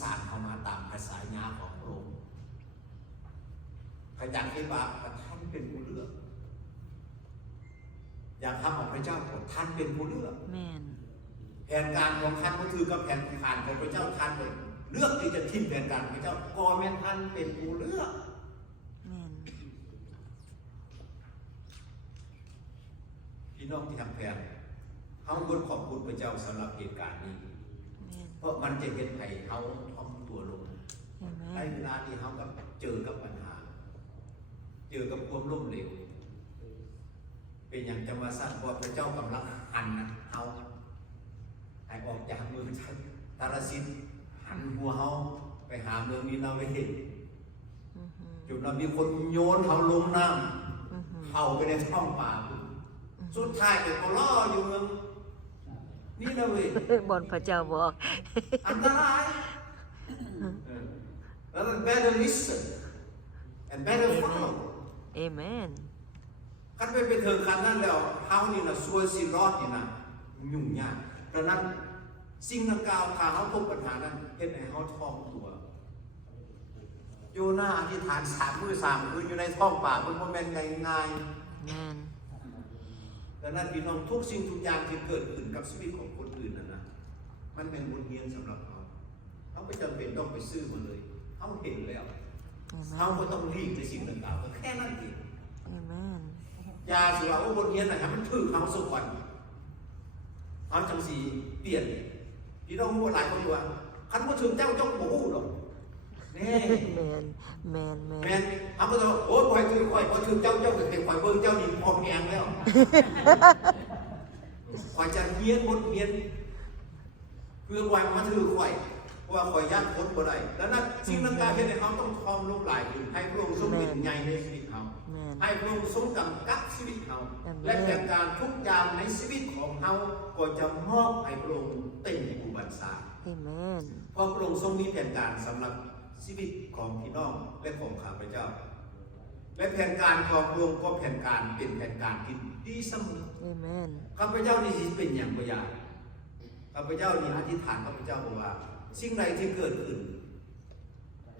สารเข้ามาตามภาษาญาของพระองค์ขยันให้บาปท่านเป็นผู้เลือกอยากทำของพระเจ้าท่านเป็นผู้เลือกแผนการของท่านก็คือกับแผนการของพระเจ้าท่านเลยเลือกที่จะทิ้งแผนการพระเจ้าก็แม่นท่านเป็นผู้เลือกพี่น้องที่ทำแผนเขาควรขอบคุณพระเจ้าสำหรับเหตุการณ์นี้เพราะมันจะเป็นให้เขาท่องตัวลงในเวลาที่เขากับเจอกับปัญหาเจอกับความล้มเหลวเป็นอย่างจะมาสร้างว่าพระเจ้ากำลังหันนะเขาให้ออกจากเมืองตาลสินหันหัวเขาไปหาเมืองนินาเวจุดนั้นมีคนโยนเขาลงน้ำเข้าไปในช่องป่าสุดท้ายเป็นก็ล่ออยู่เมืองนี่นะเว้ยบนพระเจ้าบอกอันตรายแล้ว better listen and better follow Amen คันไปเถิงคันนั้นแล้วเฮานี่นะซวยสิรอดนี่นะยุ่งยากดังนั้นสิ่งดังกล่าวถ้าเฮาพบปัญหานั้นเฮ็ดให้เฮาท้องตัวโยนาอธิษฐาน3 มื้อ 3 คืนอยู่ในท้องป่ามันบ่แม่นง่ายๆดังนั้นพี่น้องทุกสิ่งทุกอย่างที่เกิดขึ้นกับชีวิตของคนอื่นนะมันเป็นบทเรียนสำหรับเขาไม่จำเป็นต้องไปซื้อมาเลยเขาเห็นแล้วเขาก็ต้องรีบในสิ่งต่างๆก็แค่นั้นเองยาสุราบทเรียนนะครับมันถือเขาสุกวันเขาจังสีเปลี่ยนพี่น้องหลายคนว่าคันว่าถึงเจ้าหมูหรอกแม่เขาก็จะโอ้ยคอยถือคอยพอถึงเจ้าก็เป็นคอยเบิ้งเจ้าดินพอแพงแล้วคอยจะเฮียนบทเรียนเพื่อวางมาถือคอยว่าคอยยัดพ้นบ่ได้แล้วนั้นสิ่งต่างๆที่เขาต้องทอมลงหลายขึ้นให้พระองค์ทรงเป็นใหญ่ในชีวิตเขาให้พระองค์ทรงกำกับชีวิตเขาและแผนการทุกอย่างในชีวิตของเขาก็จะมอบให้พระองค์เต็มอุบัติศาสตร์เพราะพระองค์ทรงมีแผนการสำหรับชีวิตของพี่น้องและของข้าพเจ้าและแผนการของพระองค์ก็แผนการเป็นแผนการที่ดีเสมอข้าพเจ้านี่เป็นอย่างตัวอย่างข้าพเจ้านี่อธิษฐานข้าพเจ้าบอกว่าสิ่งใดที่เกิดขึ้น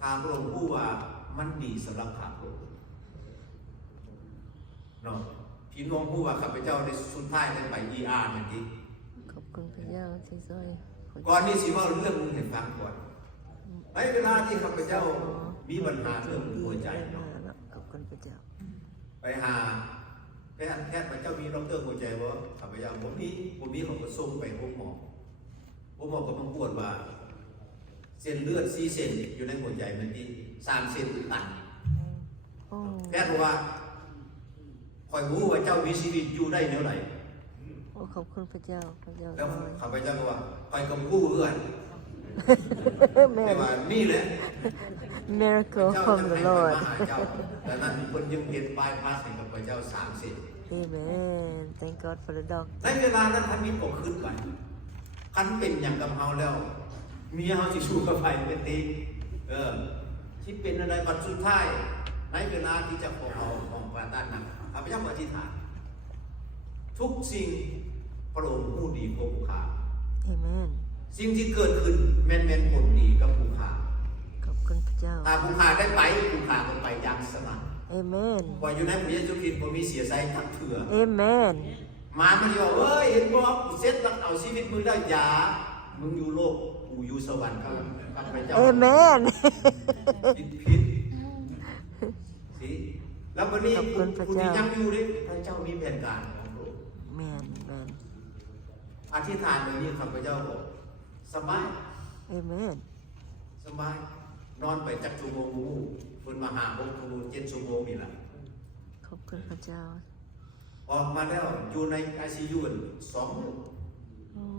ข้าพระองค์ผู้ว่ามันดีสำหรับข้าพระองค์เนาะพี่น้องผู้ว่าข้าพเจ้าในสุดท้ายได้ไปERนั่นเองขอบคุณพระเจ้าที่ช่วยก่อนนี้สิว่าเรื่องมึงเห็นฟังก่อนในเวลาที่ข้าพเจ้ามีปัญหาเรื่องหัวใจเนาะขอบคุณพระเจ้าไปหาแพทย์พระเจ้ามีดรหัวใจว่าข้าพเจ้าผมนี้เขาก็ส่งไปพบหมอก็มาปวดว่าเส้นเลือด4 เส้นอยู่ในหัวใจมันที่3 เส้นตันแพทย์บอกว่าคอยรู้ว่าเจ้ามีชีวิตอยู่ได้เท่าไหร่โอ้ขอบคุณพระเจ้าแล้วข้าพเจ้าบอกว่าคอยกับกู้เอื้อนแต่ว่านี่แหละ miracle from the Lord แต่นั้นคนยังเห็นบายพาสให้กับพระเจ้า3 เส้น Amen thank God for the dog ในเวลานั้นท่านมีปกขึ้นไปคันเป็นอย่างกับเฮาแล้วเมียเฮาสิสู้กับไฟเป็นตีที่เป็นอะไรบัดสุดท้ายในเวลาที่จะขอเอาของประทานนั้นข้าพเจ้าอธิษฐานทุกสิ่งพระองค์ผู้ดีกว่าผู้ฆ่า Amen สิ่งที่เกิดขึ้นแม่นผลดีกับผู้ฆ่าขอบคุณพระเจ้าถ้าผู้ฆ่าได้ไปผู้ฆ่าก็ไปอย่างสมัคร Amen ว่าอยู่ในพระเยซูคริสต์บ่มีเสียใจทักเถื่อ Amen มามันจะบอกเอ้ยเห็นบ่กูเซ็ตเอาชีวิตมึงได้อย่ามึงอยู่โลกกูอยู่สวรรค์ครับพระเจ้า Amen ผิดสิแล้ววันนี้คุณที่ยังอยู่ดิพระเจ้ามีแผนการของพระองค์แม่นอธิษฐานแบบนี้ข้าพเจ้าบอกสบาย Amen สบายนอนไปจักชั่วโมงกูเพิ่นมาหา6 ชั่วโมง7 ชั่วโมงนี่ล่ะขอบคุณพระเจ้าออกมาแล้วอยู่ใน ICU 2 มื้อ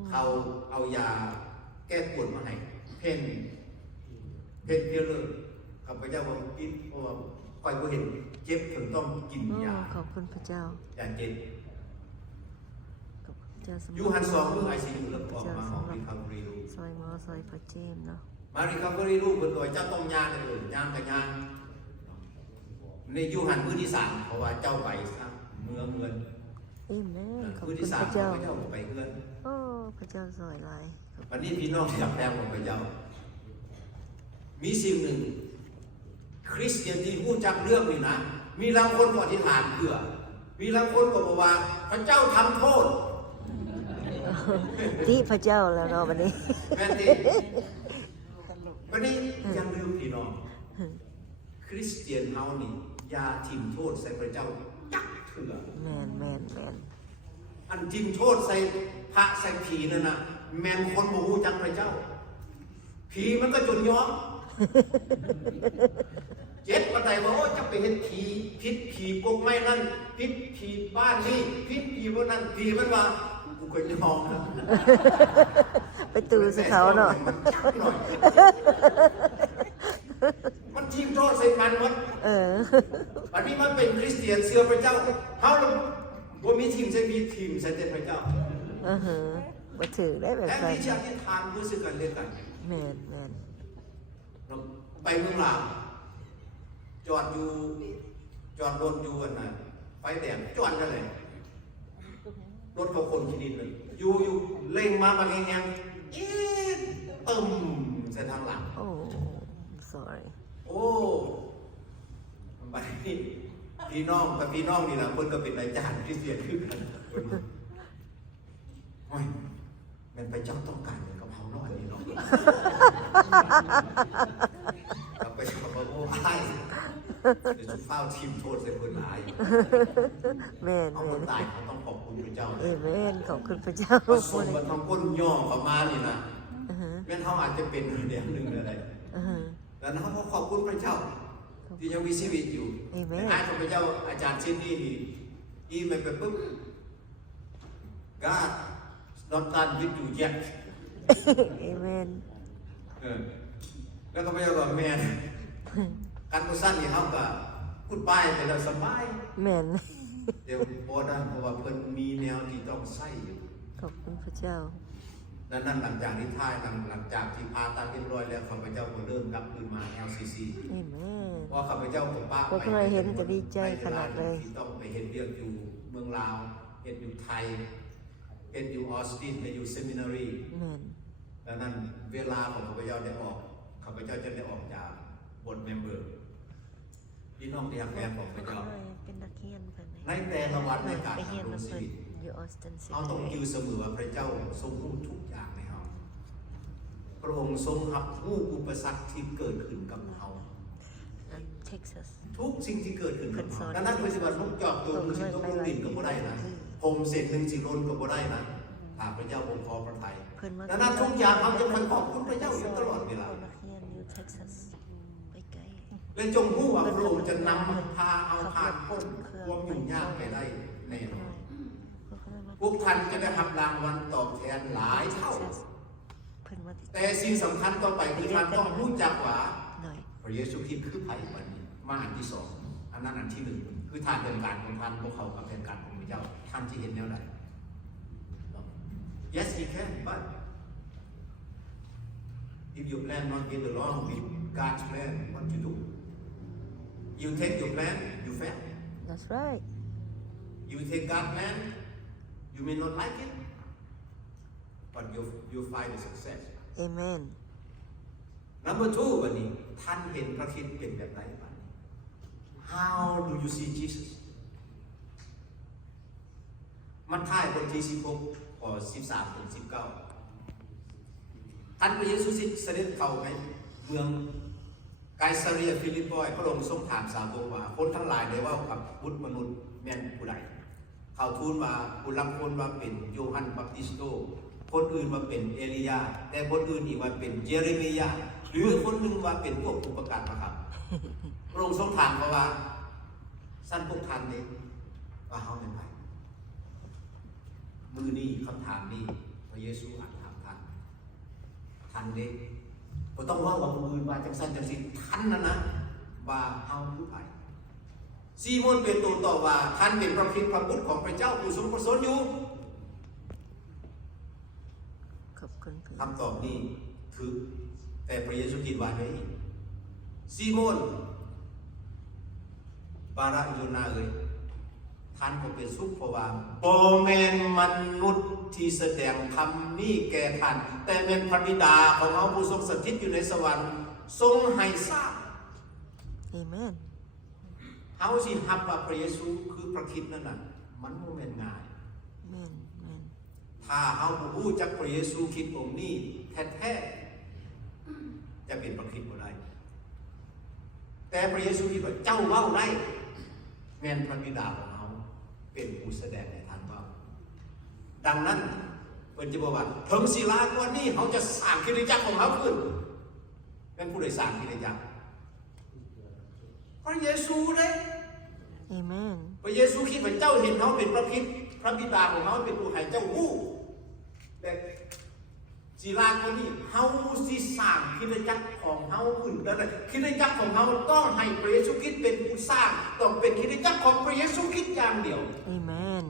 เขาเอายาแก้ปวดมาให้เพนเยอะเลยข้าพเจ้าว่ากินเพราะว่าคอยบ่เห็นเจ็บจนต้องกินยาขอบคุณพระเจ้าอย่างเจ็บอยู่หัน2 มื้อ ICU แล้วออกมาของ recovery room ซอยหมอซอยพระเจมเนาะมา recovery room เพิ่นว่าเจ้าต้องย่างเลยย่างกับย่างในอยู่หันมื้อที่3เพราะว่าเจ้าไปครับเมืองเงินขอบคุณพระเจ้าไปเพื่อนโอ้พระเจ้าสวยหลายวันนี้พี่น้องจับแต้มของพระเจ้า มีสิ่งหนึ่งคริสเตียนที่พูดจักเรื่องนี่นะมีบางคนก็อธิษฐานเพื่อมีบางคนก็บอกว่าพระเจ้าทำโทษ ที่พระเจ้าแล้วเนาะวันนี้ แม่ตีวันนี้อยังลืมพี่น้องคริสเตียนเฮานี่อย่าทิมโทษใส่พระเจ้าจักเถื่อ แม่นอันทิมโทษใส่พระใส่ผีนั่นนะแม่นคนบ่ฮู้จักพระเจ้าผีมันก็จนยอมเจ็ดปัจจัยว่าโอ้จะไปเห็นผีพิษผีพวกไม้นั่นพิษผีบ้านนี่พิษผีพวกนั้นผีมันว่ากูก็ยอมนะ ไปตูสิเขาเนาะ มันจักหน่อยมันทีมโทษใส่มันหมดวันนี้มันเป็นคริสเตียนเชื่อพระเจ้าเขาบ่มีทีมใส่มีทีมใส่แต่พระเจ้าบ่ถือได้แบบ แทน นั้น ที่จะที่ทานรู้สึกกันเล่นกัน แม่น เราไปเมืองลาวจอดรถอยู่กันนะไฟแดงจอดกันเลยรถเขาคนขี้ดินเลยอยู่เล่งมาแง่ๆอี๊ดตึมใส่ทางหลัง โอ้ sorry โอ้ไปพี่น้องกับพี่น้องนี่นะคนก็เป็นนายจ้างคริสเตียนคือกันโอ้ยแม่นไปเจ้าต้องการกับเขาน้อยนี่เนาะกลับไปชอบโอ้ไอ้เดี๋ยวจะเฝ้าทีมโทษใส่คนหลายแม่น เอาคนตายเขาต้องขอบคุณพระเจ้า เอเมนขอบคุณพระเจ้า เขาส่งมาทำก้นย่อเขามานี่นะแม่นเขาอาจจะเป็นเดียวหนึ่งอะไรแล้วเขาก็ขอบคุณพระเจ้าที่ยังมีชีวิตอยู่อาของพระเจ้าอาจารย์ชิ้นนี้นี่มันไปปุ๊บ God not done with you yet เอเมนแล้วก็พระเจ้าบอกแม่การกุศลนี่เขาก็พูดไปแต่เราสบายแม่นเดี๋ยวพอได้เพราะว่าเพิ่นมีแนวที่ต้องใส่อยู่ขอบคุณพระเจ้านั่นหลังจากนี้ท้ายหลังจากที่พาตัดเรียบร้อยแล้วข้าพเจ้าก็เริ่มกลับคืนมา LCC เพราะข้าพเจ้ากับป้าไปเห็นก็ดีใจขนาดเลยที่ต้องไปเห็นเรื่องอยู่เมืองลาวเห็นอยู่ไทยเห็นอยู่ออสตินเห็นอยู่เซมินารีดังนั้นเวลาของข้าพเจ้าได้ออกข้าพเจ้าจะได้ออกจากบทเมมเบอร์พี่น้องที่หักแพงของพระเจ้าในแต่ละวันในการดำรงชีวิตเราต้องยืนเสมอว่าพระเจ้าทรงรู้ทุกอย่างในเราพระองค์ทรงรับรู้อุปสรรคที่เกิดขึ้นกับเราทุกสิ่งที่เกิดขึ้นกับเราดังนั้นปฏิบัติทุกจอบตัวมึงสิต้องลงดินกับบ่ได้นะผมเสร็จหนึ่งสิล้นกับบ่ได้นะหากพระเจ้าองค์พอพระทัยดังนั้นทุกอย่างเราจะคอยขอบคุณพระเจ้าอยู่ตลอดเวลาและจงรู้ว่าพระองค์จะนำพาเอาผ่านพ้นความยุ่งยากไปได้แน่นอนพวกท่านจะได้รับรางวัลตอบแทนหลายเท่าแต่สิ่งสำคัญต่อไปคือท่านต้องรู้จักว่าพระเยซูคริสต์คือไผ่วันนี้มาอันที่สองอันนั้นอันที่หนึ่งคือท่านเป็นการของท่านพวกเขากับเป็นการของพระเจ้าท่านจะเห็นแนวใด Yes he can but if your plan not get along with God's plan what you do you take your plan you fail That's right you take God's plan you may not like it but you find the success Amen Number 2 วันนี้ท่านเห็นพระคริสต์เป็นแบบไหนบ้าง How do you see Jesus มัทธิวบทที่16ข้อ13ถึง19ท่านพระเยซูคริสต์เสด็จเข้าไปเมืองไกซาเรียฟิลิปปอยพระองค์ทรงถามสาวกว่าคนทั้งหลายได้ว่ากับบุตรมนุษย์แม่นผู้ใดเขาทูลว่าผู้ลางคนว่าเป็นโยฮันบัพติสโตคนอื่นว่าเป็นเอลียาแต่คนอื่นอีกว่าเป็นเยเรมียาหรือคนหนึ่งว่าเป็นพวกผู้ประกาศมาครับพระองค์ทรงถามเขาว่าสั้นพวกท่านนี้ว่าเขาเป็นใครมือนี้คำถามนี้พระเยซูอ่านถามท่านเด็กก็ต้องว่ามืออื่นว่าจังสั้นจังสิท่านนะว่าเขาผู้ใดซีโมนเปโตรตอบว่าท่านเป็นพระคริสต์พระบุตรของพระเจ้าผู้ทรงประสงค์อยู่คำตอบนี้คือแต่พระเยซูคิดว่าไงซีโมนบาราโยนาท่านก็เป็นสุขเพราะว่าบ่แม่นมนุษย์ที่แสดงคำนี้แก่ท่านแต่เป็นพระบิดาของเขาผู้ทรงสถิตอยู่ในสวรรค์ ทรงให้ทราบ Amen. เฮาสิรับว่าพระเยซูคือพระคริสต์นั่นน่ะมันบ่แม่นง่าย Amen. Amen. ถ้าเฮาบ่รู้จักพระเยซูคริสต์องค์นี้แท้ๆจะเป็นพระคริสต์บ่ได้แต่พระเยซูคริสต์ว่าเจ้าเว้าได้แม่นพระบิดาของเฮาเป็นผู้แสดงให้ท่านเว้าดังนั้นเพิ่นจะบอกว่าถึงศิลาก้อนนี้เฮาจะสร้างคริสตจักรของเฮาขึ้นแม่นผู้ใดสร้างคริสตจักรพระเยซูเด้ Amen. พระเยซูคริสต์ว่าเจ้าเห็นเฮาเป็นพระคริสต์พระบิดาของเฮาเป็นผู้ให้เจ้ารู้แต่ศิลาก้อนนี้เฮาสิสร้างคริสตจักรของเฮาขึ้นแล้วคริสตจักรของเฮาต้องให้พระเยซูคริสต์เป็นผู้สร้างต้องเป็นคริสตจักรของพระเยซูคริสต์อย่างเดียว Amen.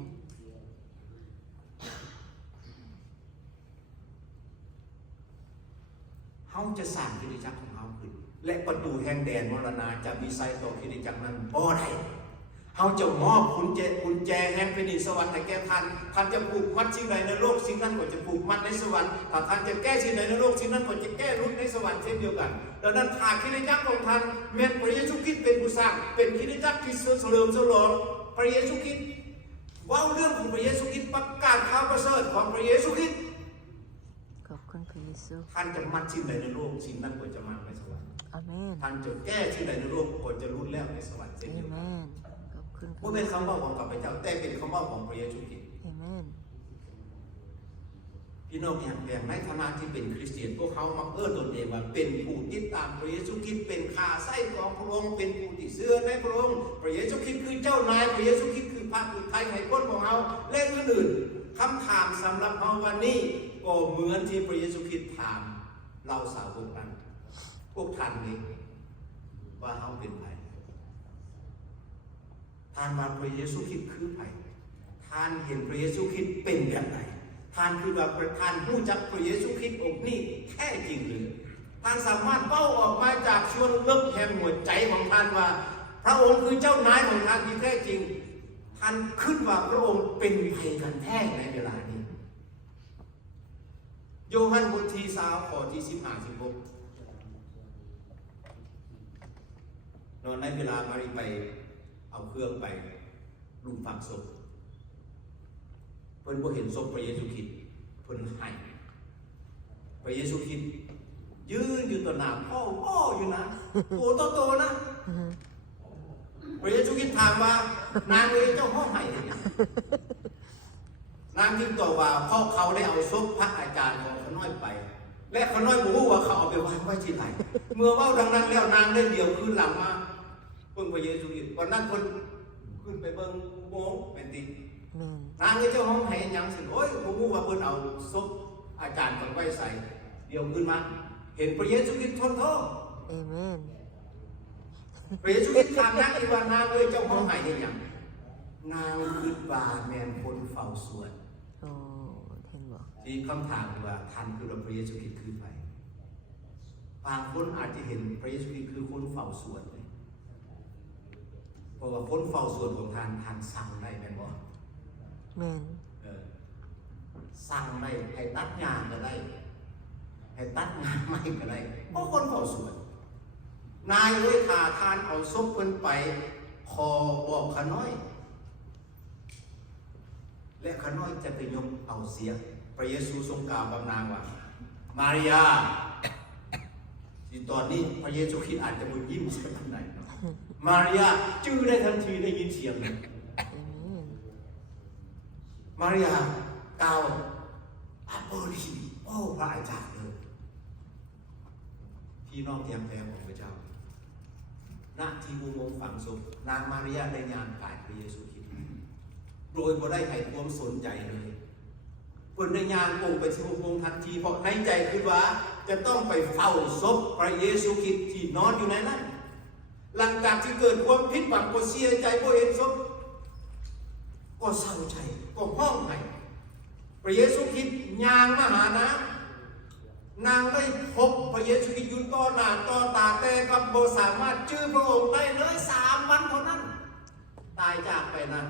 เฮาจะสร้างคริสตจักรของเฮาขึ้นและประตูแห่งแดนมรณะจะมีไซต่อคริสตจักรนั้นบ่ได้เฮาจะมอบกุญแจแห่งแผ่นดินสวรรค์ให้แก่ท่านท่านจะผูกมัดสิ่งใดในโลกสิ่งนั้นก็จะผูกมัดในสวรรค์ถ้าท่านจะแก้สิ่งใดในโลกสิ่งนั้นก็จะแก้รุดในสวรรค์เช่นเดียวกันดังนั้นหากคริสตจักรของท่านแม้พระเยซูคริสต์เป็นผู้สร้างเป็นคริสตจักรที่เฉลิมฉลองพระเยซูคริสต์เว้าเรื่องของพระเยซูคริสต์ประกาศข่าวประเสริฐของพระเยซูคริสต์ ขอบคุณพระเยซู ท่านจะมัดสิ่งใดในโลกสิ่งนั้นก็จะมาในสวรรค์ Amen. ท่านจะแก้สิ่งใดในโลกก็จะรุดแล้วในสวรรค์เช่นเดียวกัน Amen. ขอบคุณพ บ่ ระ เป็ เย น ซู คำว่าของข้าพเจ้าแต่เป็นคำว่าของพระเยซูคริสต์ Amen. พี่น้องอย่างในฐานะที่เป็นคริสเตียนพวกเขามักตนเองว่าเป็นผู้ติดตามพระเยซูคริสต์เป็นข้าไส้ของพระองค์เป็นผู้ที่เชื่อในพระองค์พระเยซูคริสต์คือเจ้านายพระเยซูคริสต์คือพระผู้ไถ่ให้คนของเราและอื่นๆคำถามสำหรับเราวันนี้ก็เหมือนที่พระเยซูคริสต์ถามเราสาวกนั้นพวกท่านนี้ว่าเขาเป็นใครท่านว่าพระเยซูคริสต์คือใครท่านเห็นพระเยซูคริสต์เป็นอย่างไรท่านคือว่าท่านรู้จักพระเยซูคริสต์องค์นี้แท้จริงหรือท่านสามารถเป้าออกมาจากช่วงลึกแห่งหัวใจของท่านว่าพระองค์คือเจ้านายของท่านที่แท้จริงท่านขึ้นว่าพระองค์เป็นใครกันแท้ในเวลานี้โยฮันบทที่20ข้อที่15-16นอนในเวลามารีไปเอาเครื่องไปลุมฝังศพเพิ่นบ่เห็นศพพระเยซูคริสต์เพิ่นให้พระเยซูคริสต์ยืนอยู่ต่อหน้าพ่ออยู่นะโตนะพระเยซูคริสต์ถามว่านางเอ๋ยเจ้าพ่อให้นางจึงตอบว่าพ่อเขาได้เอาศพพระอาจารย์ของเขาน้อยไปและเขาน้อยบ่รู้ว่าเขาเอาไปไว้ที่ไหนเมื่อเว้าดังนั้นแล้วนางได้เดี่ยวคืนหลังมาเบิ่งพระเยซูคริสต์วันนั้นเพิ่นขึ้นไปเบิ่งอุโมงค์แม่นติ Amen. นางเจ้าห้องให้ยังสิโอ้ยบ่รู้ว่าเพิ่นเอาศพอาจารย์ของไว้ใส่เดี๋ยวขึ้นมาเห็นพระเยซูคริสต์ทนโทษ Amen. พระเยซูคริสต์ถามนางอีกว่านางเอ้ยเจ้าห้องให้เฮ็ดหยังนางคิดว่าแม่นคนเฝ้าสวน โอ้เห็นบอก ที่คำถามว่าท่านคือพระเยซูคริสต์คือไผบางคนอาจจะเห็นพระเยซูคริสต์คือคนเฝ้าสวนเพราะว่าคนเฝ้าสวนของท่านสั่งได้แม่นบ่ Amen. สั่งได้ให้ตัดหญ้าก็ได้ให้ตัดงานไม้ก็ได้เพราะคนเฝ้าสวนนายเอ้ยถ้าทานเอาศพเพิ่นไปขอบอกขาน้อยและขาน้อยจะไปยกเอาเสียพระเยซูทรงกล่าวกับนางว่ามาริยาที่ตอนนี้พระเยซูคริสต์อาจจะบ่ยิ้มสักทันใดเนาะมาริยาจื้อได้ทันทีได้ยินเสียง Amen. มาริยากล่าวอาโปลีโอ้พระอาจารย์เลยพี่น้องเทียมแท้ของพระเจ้าณที่อุโมงค์ฝังศพนางมาริยาได้ยามกายพระเยซูคริสต์โดยบ่ได้ให้ความสนใจเลยเพิ่นได้ยามองค์ไปที่อุโมงค์ทันทีเพราะในใจคิดว่าจะต้องไปเฝ้าศพพระเยซูคริสต์ที่นอนอยู่ในนั้นหลังจากที่เกิดความผิดหวังก็เสียใจบ่เห็นศพก็เศร้าใจก็ห้องไห้พระเยซูคริสต์ย่างมาหานางได้พบพระเยซูคริสต์อยู่ต่อหน้าต่อตาแต่ก็บ่สามารถชื่อพระองค์ได้เลย3 วันเท่านั้นตายจากไปนั้น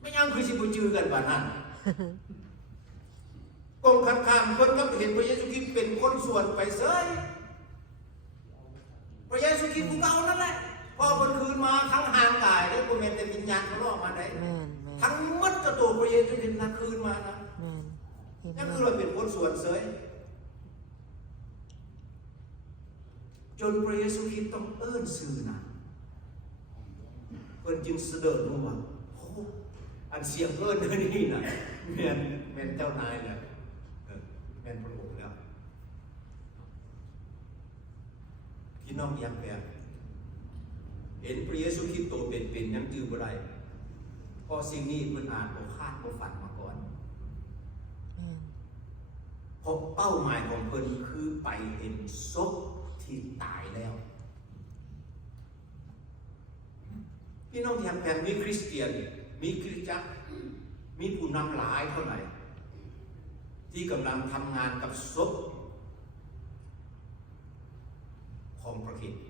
ไม่ยังคือสิบ่จื้อกันว่านั้นกงข้างๆเพิ่นก็เห็นพระเยซูคริสต์เป็นคนส่วนไปเสย คริสต์ผู้เก่านั่นแหละพอคนคืนมาทั้งห่างกายและบ่แม่นแต่วิญญาณเขาลอกมาได้ แม่นแม่น ทั้งหมดก็ตัวพระเยซูคริสต์นั้นคืนมานะ แม่นเห็น นั่น ไหม คือเราเป็นคนส่วนเสยจนพระเยซูคริสต์ต้องเอิ้นชื่อนะเพิ่นจึงเสด็จลงมาโอ้อันเสียงเอิ้นนี่นะแม่นเจ้านายแหละแม่นพระองค์แล้วพี่น้องอยากแบบเห็นพระเยซูคริสต์โตเป็นยังจื้อบ่ได้เพราะสิ่งนี้เพิ่นอ่านบ่คาดบ่ฝันมาก่อน แม่น เพราะเป้าหมายของเพิ่นคือไปเห็นศพที่ตายแล้ว พี่น้องที่แผ่นมีคริสเตียนมีคริสตจักรมีผู้นำหลายเท่าไหร่ที่กำลังทำงานกับศพของพระคริสต์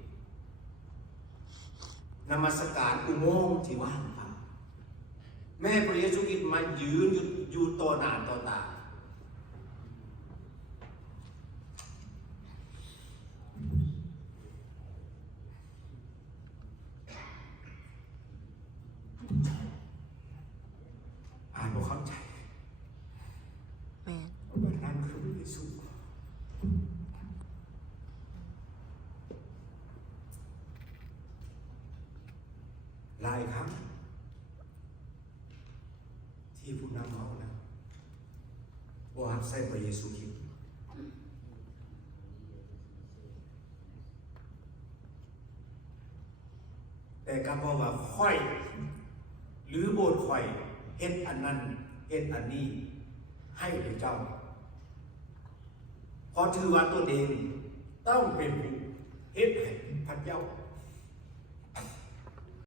นมัสการอุโมงค์ที่ว่างเปล่าแม่พระเยซูคริสต์มายืนอยู่ต่อหน้าต่อตาอ่านบ่เข้าใจ แม่น ว่านั่นคือพระเยซูหลายครั้งที่ผู้นำเขานะว่าใส่พระเยซูคริสต์แต่ก็บอกว่าค่อยหรือโบสถ์ค่อยเฮ็ดอันนั้นเฮ็ดอันนี้ให้แก่เจ้าเพราะถือว่าตัวเองต้องเป็นผู้เฮ็ดให้พระเจ้า